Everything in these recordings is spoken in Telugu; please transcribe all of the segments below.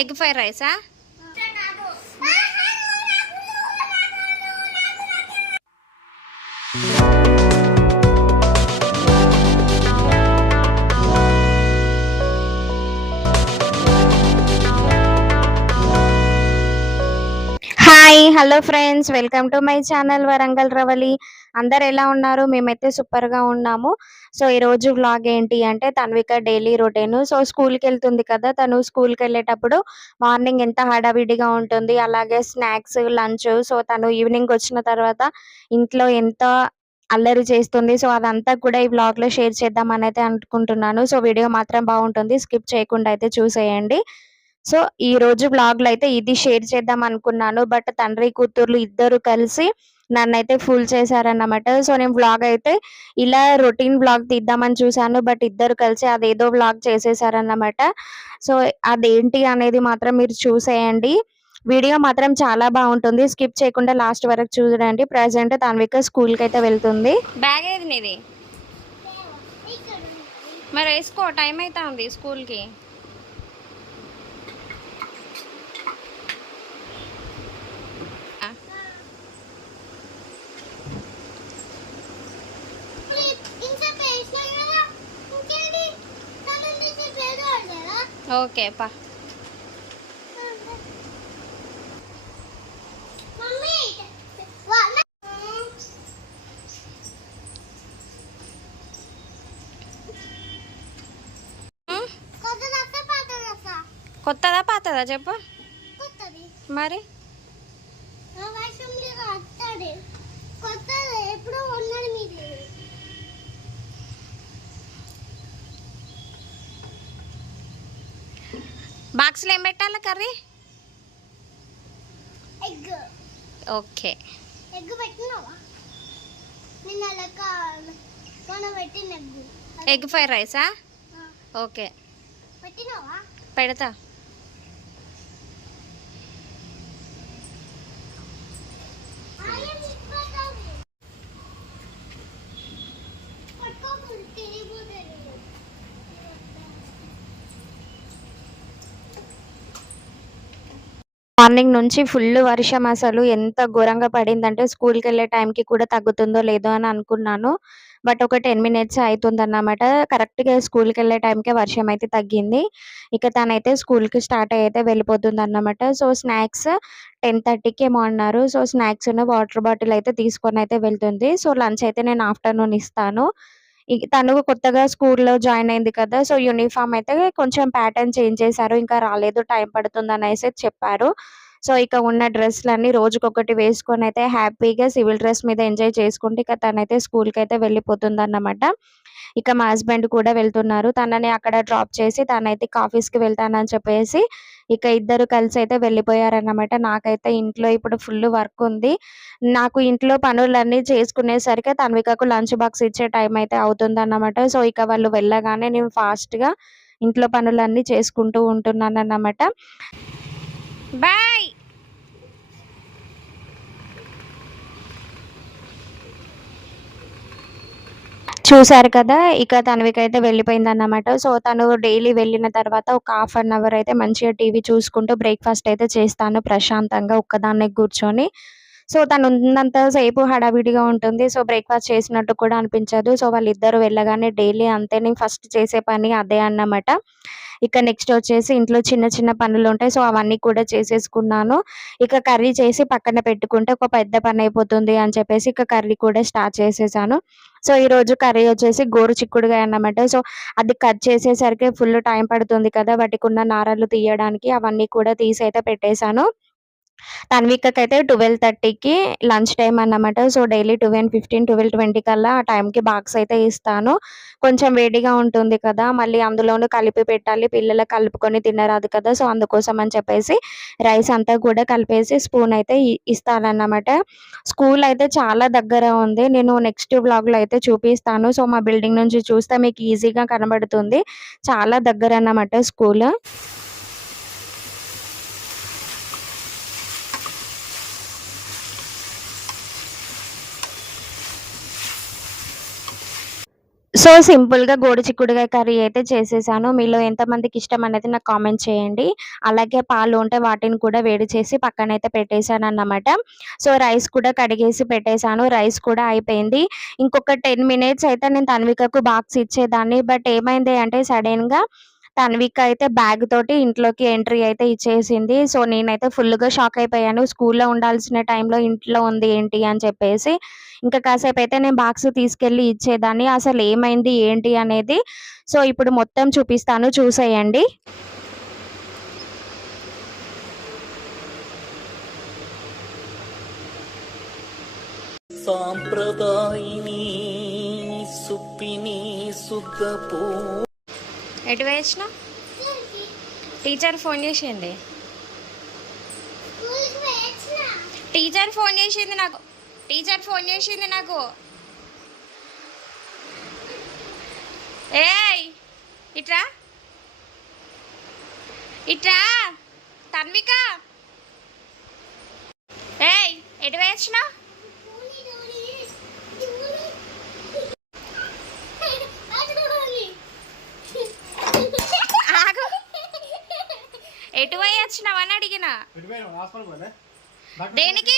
ఎగ్ ఫ్రైడ్ రైసా? Hi hello friends welcome to my channel Warangal Ravali. అందరు ఎలా ఉన్నారు? మేమైతే సూపర్గా ఉన్నాము. సో ఈ రోజు వ్లాగ్ ఏంటి అంటే తన్విక డైలీ రొటీన్. సో స్కూల్కి వెళ్తుంది కదా తను స్కూల్కి వెళ్ళేటప్పుడు మార్నింగ్ ఎంత హడావిడిగా ఉంటుంది అలాగే స్నాక్స్ లంచ్ సో తను ఈవినింగ్ వచ్చిన తర్వాత ఇంట్లో ఎంత అల్లరి చేస్తుంది. సో అదంతా కూడా ఈ వ్లాగ్లో షేర్ చేద్దామని అయితే అనుకుంటున్నాను. సో వీడియో మాత్రం బాగుంటుంది స్కిప్ చేయకుండా అయితే చూసేయండి. సో ఈ రోజు బ్లాగ్లో అయితే ఇది షేర్ చేద్దాం అనుకున్నాను. బట్ తండ్రి కూతుర్లు ఇద్దరు కలిసి నన్నైతే ఫుల్ చేశారన్నమాట. సో నేను బ్లాగ్ అయితే ఇలా రొటీన్ బ్లాగ్ తీద్దామని చూశాను. బట్ ఇద్దరు కలిసి అదేదో బ్లాగ్ చేసేసారన్నమాట. సో అదేంటి అనేది మాత్రం మీరు చూసేయండి. వీడియో మాత్రం చాలా బాగుంటుంది. స్కిప్ చేయకుండా లాస్ట్ వరకు చూడండి. ప్రజెంట్ తన్విక స్కూల్కి అయితే వెళ్తుంది. బ్యాగ్ ఏది నీది? మరి వేసుకో టైం అయితే ఉంది స్కూల్కి కి ఇంతసేపు వేసినాం కదా ఇంకేంటి తను ఇంతసేపు ఏదో ఓకే పా. కొత్తదా పాతదా చెప్పు. మరి వర్షం లేదు అత్తది కొత్తది ఎప్పుడో ఉన్నది మీది బాక్స్లో ఏం పెట్టాలి కర్రీ? ఎగ్. ఓకే. ఎగ్ పెట్టినావా? నిన్న లెక్క మనం పెట్టిన ఎగ్. ఎగ్ ఫ్రైడ్ రైసా? ఓకే. పెట్టినావా? పెడతా. మార్నింగ్ నుంచి ఫుల్ వర్షం అసలు. ఎంత ఘోరంగా పడిందంటే స్కూల్కి వెళ్ళే టైంకి కూడా తగ్గుతుందో లేదో అని అనుకున్నాను. బట్ ఒక టెన్ మినిట్స్ అవుతుంది అన్నమాట కరెక్ట్గా స్కూల్కి వెళ్ళే టైంకే వర్షం అయితే తగ్గింది. ఇక తనైతే స్కూల్కి స్టార్ట్ అయితే వెళ్ళిపోతుంది అన్నమాట సో స్నాక్స్ టెన్ థర్టీకి ఏమో అన్నారు. సో స్నాక్స్ వాటర్ బాటిల్ అయితే తీసుకొని అయితే వెళ్తుంది. సో లంచ్ అయితే నేను ఆఫ్టర్నూన్ ఇస్తాను. తను కొత్తగా స్కూల్లో జాయిన్ అయింది కదా సో యూనిఫామ్ అయితే కొంచెం ప్యాటర్న్ చేంజ్ చేశారు ఇంకా రాలేదు టైం పడుతుంది అనేసి చెప్పారు. సో ఇక ఉన్న డ్రెస్లన్నీ రోజుకొకటి వేసుకొని అయితే హ్యాపీగా సివిల్ డ్రెస్ మీద ఎంజాయ్ చేసుకుంటే ఇక తనైతే స్కూల్కి అయితే వెళ్ళిపోతుంది అన్నమాట ఇక మా హస్బెండ్ కూడా వెళ్తున్నారు. తనని అక్కడ డ్రాప్ చేసి తనైతే ఆఫీస్కి వెళ్తానని చెప్పేసి ఇక ఇద్దరు కలిసి అయితే వెళ్ళిపోయారన్నమాట. నాకైతే ఇంట్లో ఇప్పుడు ఫుల్ వర్క్ ఉంది. నాకు ఇంట్లో పనులన్నీ చేసుకునేసరికి తన్వికకు లంచ్ బాక్స్ ఇచ్చే టైం అయితే అవుతుంది అన్నమాట సో ఇక వాళ్ళు వెళ్ళగానే నేను ఫాస్ట్గా గా ఇంట్లో పనులన్నీ చేసుకుంటూ ఉంటున్నాను అన్నమాట బాయ్! చూశారు కదా ఇక తనవికి అయితే వెళ్ళిపోయింది అన్నమాట సో తను డైలీ వెళ్ళిన తర్వాత ఒక హాఫ్ అన్ అవర్ అయితే మంచిగా టీవీ చూసుకుంటూ బ్రేక్ఫాస్ట్ అయితే చేస్తాను ప్రశాంతంగా ఒక్కదాన్నే కూర్చొని. సో తను ఉన్నంత సేపు హడావిడిగా ఉంటుంది. సో బ్రేక్ఫాస్ట్ చేసినట్టు కూడా అనిపించదు. సో వాళ్ళిద్దరు వెళ్ళగానే డైలీ అంతే నేను ఫస్ట్ చేసే పని అదే అన్నమాట. ఇక నెక్స్ట్ వచ్చేసి ఇంట్లో చిన్న చిన్న పనులు ఉంటాయి. సో అవన్నీ కూడా చేసేసుకున్నాను. ఇక కర్రీ చేసి పక్కన పెట్టుకుంటే ఒక పెద్ద పని అయిపోతుంది అని చెప్పేసి ఇక కర్రీ కూడా స్టార్ట్ చేసేసాను. సో ఈ రోజు కర్రీ వచ్చేసి గోరు చిక్కుడుగా అన్నమాట. సో అది కట్ చేసేసరికి ఫుల్ టైం పడుతుంది కదా వాటికి ఉన్న నారలు తీయడానికి అవన్నీ కూడా తీసి అయితే పెట్టేశాను. తన్వికకి అయితే ట్వెల్వ్ థర్టీకి లంచ్ టైం అన్నమాట. So daily twelve fifteen twelve twenty కల్లా ఆ టైంకి బాక్స్ అయితే ఇస్తాను. కొంచెం వేడిగా ఉంటుంది కదా మళ్ళీ అందులోనూ కలిపి పెట్టాలి. పిల్లలు కలుపుకొని తినరాదు కదా సో అందుకోసం అని చెప్పేసి రైస్ అంతా కూడా కలిపేసి స్పూన్ అయితే ఇస్తానన్నమాట. స్కూల్ అయితే చాలా దగ్గర ఉంది. నేను నెక్స్ట్ బ్లాగ్లో అయితే చూపిస్తాను. సో మా బిల్డింగ్ నుంచి చూస్తే మీకు ఈజీగా కనబడుతుంది. చాలా దగ్గర అన్నమాట స్కూల్ సో సింపుల్‌గా గోడు చిక్కుడుగా కర్రీ అయితే చేసేసాను. మీలో ఎంతమందికి ఇష్టం అనేది నాకు కామెంట్ చేయండి. అలాగే పాలు ఉంటే వాటిని కూడా వేడి చేసి పక్కన అయితే పెట్టేశాను అన్నమాట సో రైస్ కూడా కడిగేసి పెట్టేశాను రైస్ కూడా అయిపోయింది. ఇంకొక 10 మినిట్స్ అయితే నేను తన్వికకు బాక్స్ ఇచ్చేదాన్ని. బట్ ఏమైంది అంటే సడెన్‌గా తన్విక అయితే బ్యాగ్ తోటి ఇంట్లోకి ఎంట్రీ అయితే ఇచ్చేసింది. సో నేనైతే ఫుల్‌గా షాక్ అయిపోయాను. స్కూల్‌లో ఉండాల్సిన టైంలో ఇంట్లో ఉంది ఏంటి అని చెప్పేసి. ఇంకా కాసేపు అయితే నేను బాక్స్ తీసుకెళ్ళి ఇచ్చేదాన్ని. అసలు ఏమైంది ఏంటి అనేది సో ఇప్పుడు మొత్తం చూపిస్తాను చూసేయండి. సాంప్రదాయిని సుప్పిని సుద్దపూ ఎటు వేసిన టీచర్ ఫోన్ చేసింది. టీచర్ ఫోన్ చేసింది నాకు. టీచర్ ఫోన్ చేసింది నాకు. ఏయ్ ఇట్రా. ఇట్రా తన్విక. ఏయ్ ఎటు వేసిన పూలి డోలి పూలి అడోలి ఆగు ఎటు పోయి వచ్చినావు అని అడిగిన. దేనికి.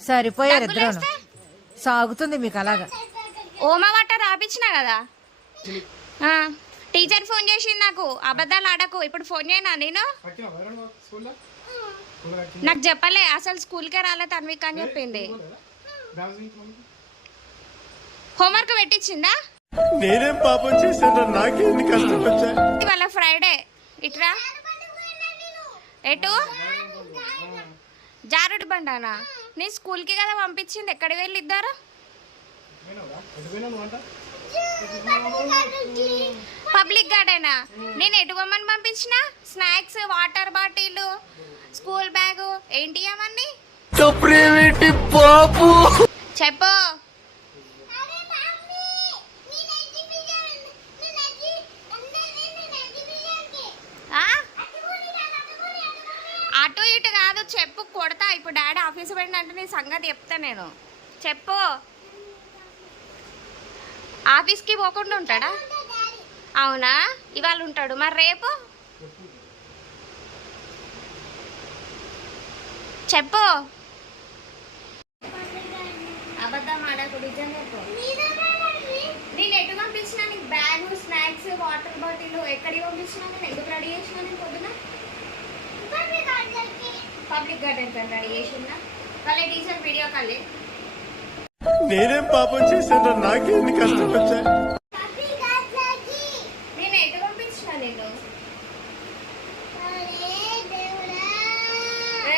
సరిపోయారు ఇద్దరు? సాగుతుంది మీకు అలాగా. ఓమా వాట రాపించిన కదా? ఆ, టీచర్ ఫోన్ చేసింది నాకు. అబద్ధాలు ఆడకు. ఇప్పుడు ఫోన్ చేయనా నేను? నాకు చెప్పలే. అసలు స్కూల్కే రాలే తన్విక్ అని చెప్పింది. హోంవర్క్ పెట్టించిందా? నేనేం పాపం చేశాను నాకేంది కష్టం వచ్చా? ఇవాళ ఫ్రైడే. ఇట్రా. ఎటు? జారుడు బండానా? నేను స్కూల్కి కదా పంపించింది. ఎక్కడికి వెళ్ళి ఇద్దరు? పబ్లిక్ గార్డెనా? నేను ఎటు పొమ్మని పంపించిన? Snacks water bottle school bag ఏంటి అవన్నీ చెప్పు అరే మమ్మీ నేను ఎగ్జిబిషన్ నేను ఎగ్జి అందరినీ నేను ఎగ్జిబిషన్కి ఆ? అటుకుని అటుకుని అటుకుని అటు ఇటు కాదు చెప్పు కొడతా. ఇప్పుడు డాడీ ఆఫీస్ పోయిందంటే నీ సంగతి చెప్తా నేను. చెప్పు. ఆఫీస్కి పోకుండా ఉంటాడా? అవునా? ఇవాళ ఉంటాడు. మరి రేపు? చెప్పు. అబద్ధం ఆడకు నేను ఎటు పంపించిన నీకు బ్యాగ్ స్నాక్స్ వాటర్ బాటిల్ ఎక్కడికి పంపించిన నేను ఎందుకు రెడీ చేసిన నేను పొద్దున? పబ్లిక్ గార్డెన్ కానీ రెడీ చేసిన వాళ్ళ టీచర్ వీడియో కాలే. నేనేం పాపం చేశాను నాకేంది కష్టం వచ్చాయి నేను ఎటు పంపించిన నేను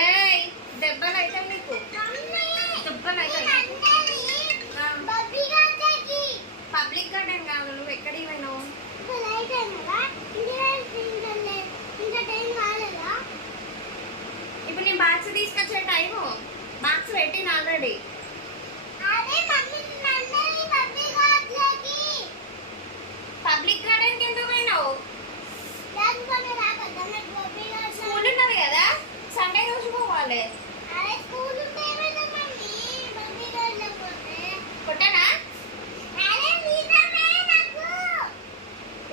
ఏయ్ దెబ్బలు అయితే నీకు దెబ్బలు అయితే పబ్లిక్ గార్డెన్ కాదు నువ్వు ఎక్కడికి పోయినావు ఇప్పుడు నేను బాక్స్ తీసుకొచ్చే టైము బాక్స్ పెట్టిన ఆల్రెడీ పబ్లిక్ గార్డెన్కి ఎందుకు పోయినావు స్కూల్ ఉన్నది కదా సండే కొట్టనా?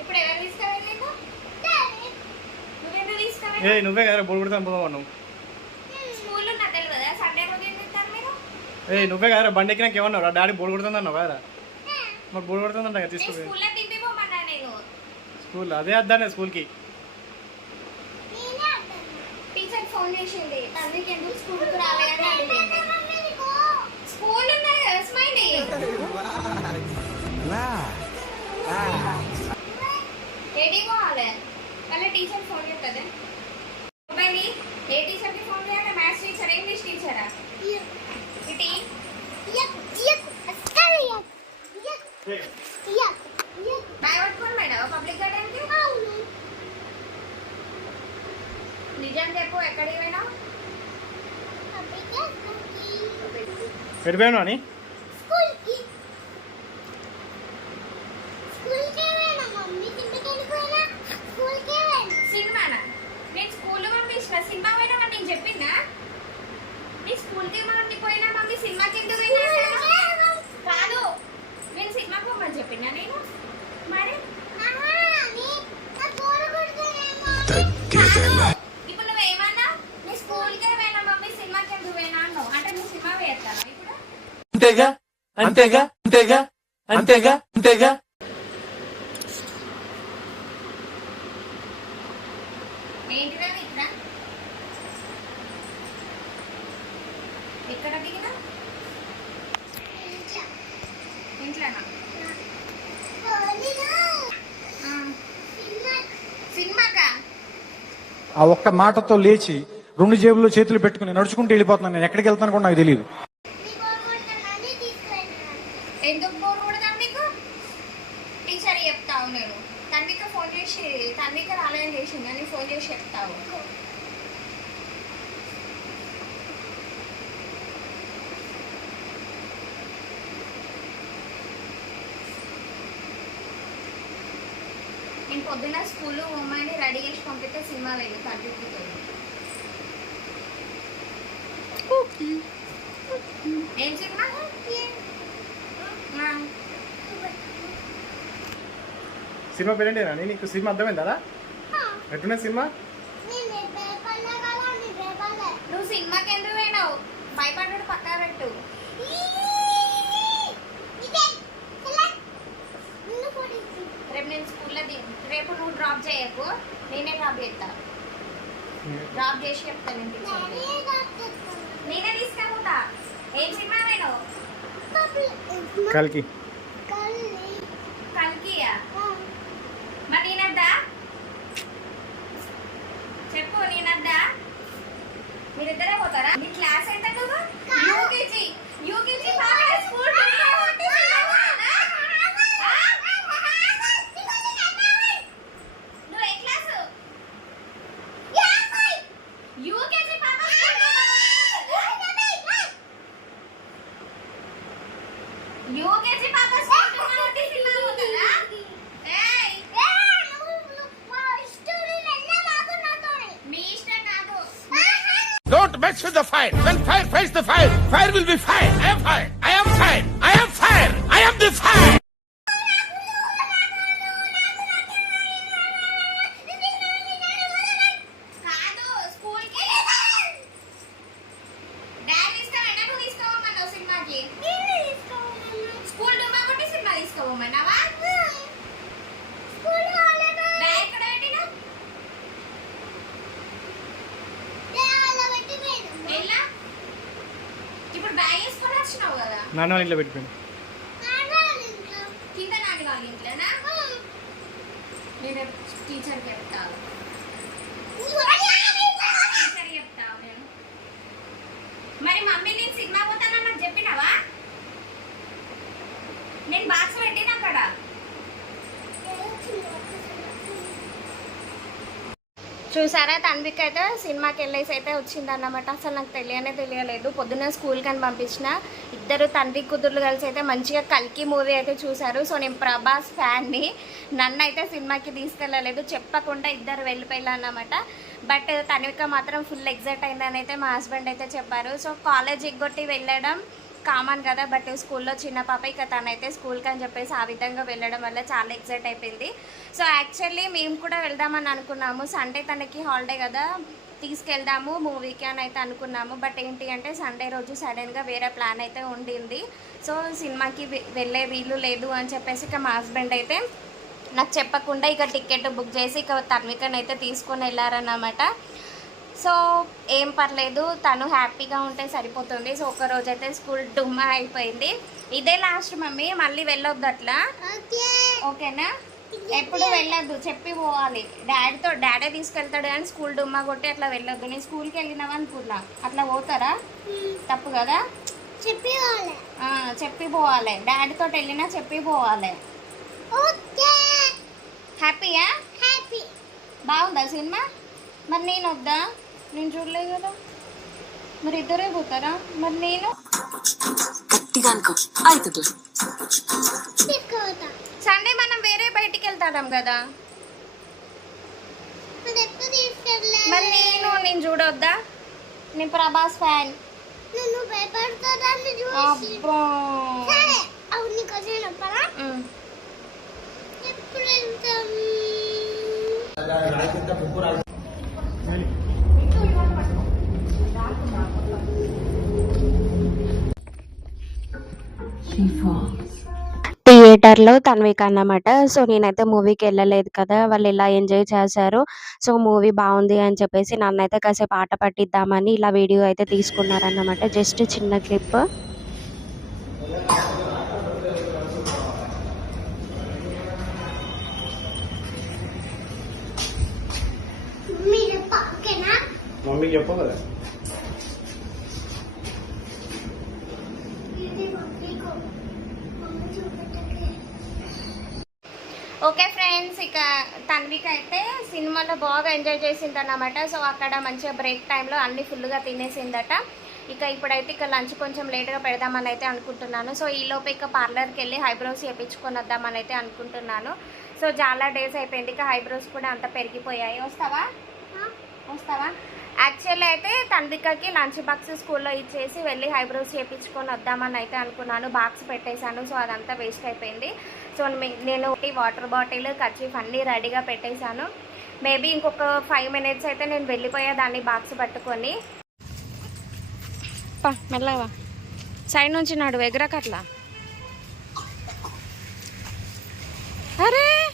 ఇప్పుడు ఎవరు నువ్వెందుకు ఏ నువ్వే కదా బోల్ కొడతాను పోదాం నువ్వు స్కూల్ ఉన్నది తెలియదా? సండే రోజు ఏం చేస్తారు మీరు? ఏ నువ్వే కదా బండి ఎక్కినాక ఏమన్నావు? డాడీ బోల్ కొడుతుంది అన్నావు కదా మరి బోల్ కొడుతుందంట కదా తీసుకుపోయి. స్కూల్లో అదే వద్దానే స్కూల్కి టీచర్ ఫోన్ చేసింది తల్లికి ఎందుకు స్కూల్కి రాలేదని అడిగింది స్కూల్ ఉన్నది కదా స్మైలీ ఏడి పోవాలి వాళ్ళ టీచర్ ఫోన్ చేస్తుంది మొబైల్ ఏ టీచర్కి ఫోన్ చేయాలి మ్యాథ్స్ టీచర్ ఇంగ్లీష్ టీచరా ఇటీ భయపట్టుకొని నిజం చెప్పు ఎక్కడికి పోయినావు ఎడిపోయాను అని? స్కూల్కి. స్కూల్కే పోయినా మమ్మీ. కిందకి వెళ్ళిపోయినా స్కూల్కే పోయినా. సినిమానా నేను స్కూల్ పంపించిన. సినిమా పోయినా నేను చెప్పిందా? నీ స్కూల్ స్కూల్కి మమ్మీ పోయినా మమ్మీ సినిమాకి ఎందుకు పోయినా? అంతేగా? అంతేగా? అంతేగా? అంతేగా? అంతేగా? ఎక్కడ దిగినా? ఇంట్లోనా? ఆ. ఒక్క మాటతో లేచి రెండు జేబుల్లో చేతులు పెట్టుకుని నడుచుకుంటూ వెళ్ళిపోతున్నాను నేను. ఎక్కడికి వెళ్తాను కూడా నాకు తెలియదు నీ బోరు కొడుతుందని తీసుకెళ్ళినాను. ఎందుకు బోర్ నీకు? టీచర్ చెప్తావు నేను. తన్విక ఫోన్ చేసి తన్విక రాలేదని చేసింది. అని ఫోన్ చేసి చెప్తావు. నేను పొద్దున్న స్కూల్ ఉమ్మని రెడీ చేసి పంపితే సినిమా వెళ్ళి తగ్గిపోతుంది ఏం సినిమా ఆ. సినిమా పేరేంటేనా నీకు సినిమా అర్థమైందా ఎట్టున్నా సినిమా? నేను పేపర్లో కదా, నీ పేపర్లో. నువ్వు సినిమాకి ఎందుకు పోయినావు? భయపడ్డాడు పక్కా పెట్టు. రేపు నేను స్కూల్లో రేపు నువ్వు డ్రాప్ చేయకు. నేనే డ్రాప్ చేస్తా. డ్రాప్ చేసి చెప్తాను నేను. నేనే తీసుకెళ్తా. ఏం సినిమా పప్పు- కలికి. Mess with the fire. When fire fights the fire, fire will be fire. I am fire. I am fire. I am fire. I am the fire. కదా? నాన్న వాళ్ళ ఇంట్లో పెట్టిపోయింది కింద నాని వాళ్ళ ఇంట్లోనా నేను టీచర్కి చెప్తాను టీచర్ చెప్తావు నేను మరి మమ్మీ నేను సినిమా పోతానని నాకు చెప్పినావా? నేను బాక్స్ పెట్టిన అక్కడ. చూసారా? తన్విక్ అయితే సినిమాకి వెళ్ళేసి అయితే వచ్చిందన్నమాట. అసలు నాకు తెలియనే తెలియలేదు. పొద్దున్న స్కూల్ కని పంపించిన. ఇద్దరు తండ్రి కూతుర్లు కలిసి అయితే మంచిగా కల్కి మూవీ అయితే చూశారు సో నేను ప్రభాస్ ఫ్యాన్ని నన్ను అయితే సినిమాకి తీసుకెళ్ళలేదు. చెప్పకుండా ఇద్దరు వెళ్ళిపోయాలన్నమాట బట్ తన్విక మాత్రం ఫుల్ ఎగ్జైట్ అయిందని అయితే మా హస్బెండ్ అయితే చెప్పారు. సో కాలేజ్ ఎగ్గొట్టి వెళ్ళడం కామన్ కదా బట్ స్కూల్లో చిన్న పాప ఇక తనైతే స్కూల్కి అని చెప్పేసి ఆ విధంగా వెళ్ళడం వల్ల చాలా ఎగ్జైట్ అయిపోయింది. సో యాక్చువల్లీ మేము కూడా వెళ్దామని అనుకున్నాము. సండే తనకి హాలిడే కదా తీసుకెళ్దాము మూవీకి అని అయితే అనుకున్నాము. బట్ ఏంటి అంటే సండే రోజు సడన్గా వేరే ప్లాన్ అయితే ఉండింది. సో సినిమాకి వెళ్ళే వీలు లేదు అని చెప్పేసి ఇక మా హస్బెండ్ అయితే నాకు చెప్పకుండా ఇక టికెట్ బుక్ చేసి ఇక తన్వికనైతే అయితే తీసుకొని వెళ్ళారన్నమాట. సో ఏం పర్లేదు తను హ్యాపీగా ఉంటే సరిపోతుంది. సో ఒక రోజు అయితే స్కూల్ డుమ్మా అయిపోయింది. ఇదే లాస్ట్ మమ్మీ మళ్ళీ వెళ్ళొద్దు అట్లా. ఓకేనా? ఎప్పుడు వెళ్ళొద్దు చెప్పి పోవాలి. డాడీతో డాడీ తీసుకెళ్తాడు కానీ స్కూల్ డుమ్మా కొట్టి అట్లా వెళ్ళొద్దు. నేను స్కూల్కి వెళ్ళినావా అనుకున్నా. అట్లా పోతారా? తప్పు కదా? చెప్పి చెప్పి పోవాలి. డాడీతో వెళ్ళినా చెప్పి పోవాలి. హ్యాపీయా? హ్యాపీ. బాగుందా సినిమా? మరి నేను వద్దా? నేను చూడలేదు కదా. మరి ఇద్దరే పోతారా? మరి నేను? గట్టిగా అనుకో. అవుతుంది తీసుకోవద్దా సండే మనం వేరే బయటికి వెళ్తాం కదా. మరి నేను నేను చూడొద్దా? నేను ప్రభాస్ ఫ్యాన్. నేను థియేటర్‌లో తన్విక అన్నమాట. సో, నేనైతే మూవీకి ఎళ్ళలేదు కదా! వాళ్ళు ఇలా ఎంజాయ్ చేశారు. సో, మూవీ బావుంది అని చెప్పేసి నన్నైతే కాసేపు ఆట పట్టిద్దామని ఇలా వీడియో అయితే తీసుకున్నారన్నమాట. జస్ట్ చిన్న క్లిప్. మమ్మీకి చెప్పవు కదా ఇది నీకు మమ్మీ చూపెట్టకే ఓకే ఫ్రెండ్స్ ఇక తన్విక అయితే సినిమాలో బాగా ఎంజాయ్ చేసిందన్నమాట. సో అక్కడ మంచిగా బ్రేక్ టైంలో అన్ని ఫుల్గా తినేసిందట. ఇక ఇప్పుడైతే ఇక లంచ్ కొంచెం లేట్గా పెడదామని అయితే అనుకుంటున్నాను. సో ఈ లోపు ఇక పార్లర్కి వెళ్ళి హైబ్రోస్ చేయించుకొని వద్దామని అయితే అనుకుంటున్నాను. సో చాలా డేస్ అయిపోయింది. ఇక హైబ్రోస్ కూడా అంత పెరిగిపోయాయి. వస్తావా? వస్తావా? యాక్చువల్లీ అయితే తండ్రికకి లంచ్ బాక్స్ స్కూల్లో ఇచ్చేసి వెళ్ళి హైబ్రోస్ చేయించుకొని వద్దామని అయితే అనుకున్నాను. బాక్స్ పెట్టేశాను. సో అదంతా వేస్ట్ అయిపోయింది. సో మీ- నేను ఒకటి వాటర్ బాటిల్ కర్చీఫ్ అన్నీ రెడీగా పెట్టేశాను. మేబీ ఇంకొక ఫైవ్ మినిట్స్ అయితే నేను వెళ్ళిపోయేదాన్ని బాక్స్ పట్టుకొని. పా మెల్లగా సైడ్ నుంచి నాడు ఎగరకట్లా. అరే!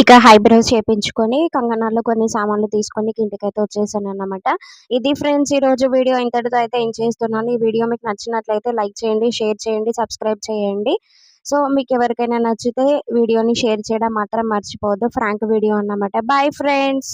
ఇక హైబ్రోస్ చేపించుకొని కంగనాల్లో కొన్ని సామాన్లు తీసుకొని ఇంటికైతే వచ్చేసాను అన్నమాట ఇది ఫ్రెండ్స్ ఈ రోజు వీడియో ఇంతటితో అయితే ఏం చేస్తున్నాను. ఈ వీడియో మీకు నచ్చినట్లయితే లైక్ చేయండి షేర్ చేయండి సబ్స్క్రైబ్ చేయండి. సో మీకు ఎవరికైనా నచ్చితే వీడియోని షేర్ చేయడం మాత్రం మర్చిపోవద్దు. ఫ్రాంక్ వీడియో అన్నమాట. Bye friends!